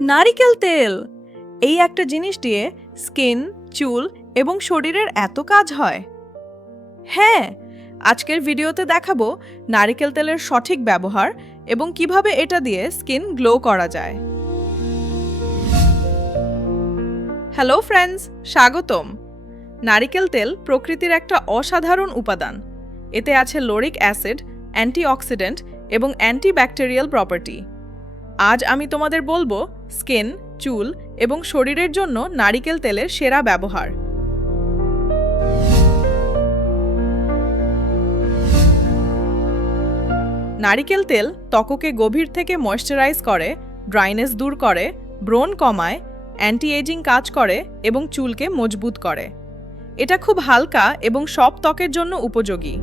নারিকেল তেল এই একটা জিনিস দিয়ে স্কিন, চুল এবং শরীরের এত কাজ হয়। হ্যাঁ, আজকের ভিডিওতে দেখাবো নারিকেল তেলের সঠিক ব্যবহার এবং কিভাবে এটা দিয়ে স্কিন গ্লো করা যায়। হ্যালো ফ্রেন্ডস, স্বাগতম। নারিকেল তেল প্রকৃতির একটা অসাধারণ উপাদান। এতে আছে লোরিক অ্যাসিড, অ্যান্টিঅক্সিডেন্ট এবং অ্যান্টিব্যাকটেরিয়াল প্রপার্টি। আজ আমি তোমাদের বলবো স্কিন, চুল এবং শরীরের জন্য নারিকেল তেলের সেরা ব্যবহার। নারিকেল তেল ত্বককে গভীর থেকে ময়েশ্চারাইজ করে, ড্রাইনেস দূর করে, ব্রণ কমায়, অ্যান্টি এজিং কাজ করে এবং চুলকে মজবুত করে। এটা খুব হালকা এবং সব ত্বকের জন্য উপযোগী।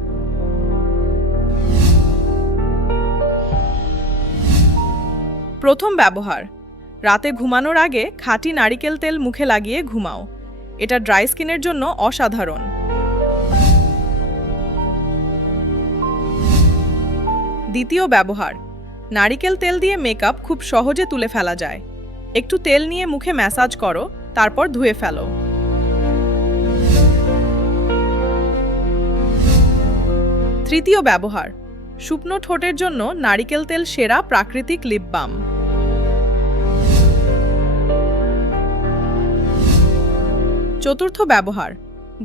প্রথম ব্যবহার, রাতে ঘুমানোর আগে খাঁটি নারিকেল তেল মুখে লাগিয়ে ঘুমাও। এটা ড্রাই স্কিনের জন্য অসাধারণ। দ্বিতীয় ব্যবহার, নারিকেল তেল দিয়ে মেকআপ খুব সহজে তুলে ফেলা যায়। একটু তেল নিয়ে মুখে ম্যাসাজ করো, তারপর ধুয়ে ফেলো। তৃতীয় ব্যবহার, শুকনো ঠোঁটের জন্য নারিকেল তেল সেরা প্রাকৃতিক লিপ বাম। চতুর্থ ব্যবহার,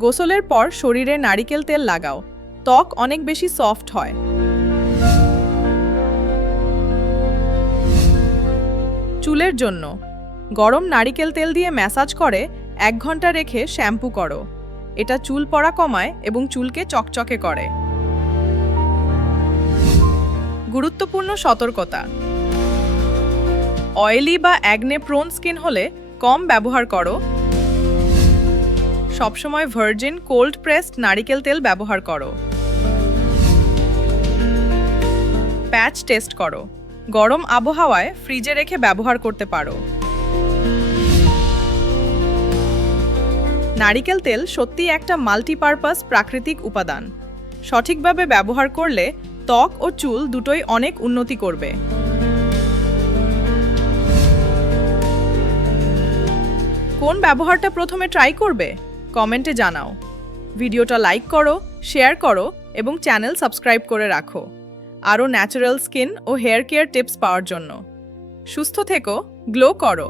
গোসলের পর শরীরে নারিকেল তেল লাগাও। ত্বক অনেক বেশি সফট হয়। চুলের জন্য গরম নারিকেল তেল দিয়ে ম্যাসাজ করে 1 ঘন্টা রেখে শ্যাম্পু করো। এটা চুল পড়া কমায় এবং চুলকে চকচকে করে। গুরুত্বপূর্ণ সতর্কতা, অয়েলি বা অ্যাগনে প্রোন স্কিন হলে কম ব্যবহার করো। সবসময় ভার্জিন কোল্ড প্রেসড নারিকেল তেল ব্যবহার করো। প্যাচ টেস্ট করো। গরম আবহাওয়ায় ফ্রিজে রেখে ব্যবহার করতে পারো। নারিকেল তেল সত্যিই একটা মাল্টিপারপাস প্রাকৃতিক উপাদান। সঠিকভাবে ব্যবহার করলে ত্বক ও চুল দুটোই অনেক উন্নতি করবে। কোন ব্যবহারটা প্রথমে ট্রাই করবে? কমেন্টে জানাও। ভিডিওটা লাইক করো, শেয়ার করো এবং চ্যানেল সাবস্ক্রাইব করে রাখো আরও ন্যাচারাল স্কিন ও হেয়ার কেয়ার টিপস পাওয়ার জন্য। সুস্থ থেকো, গ্লো করো।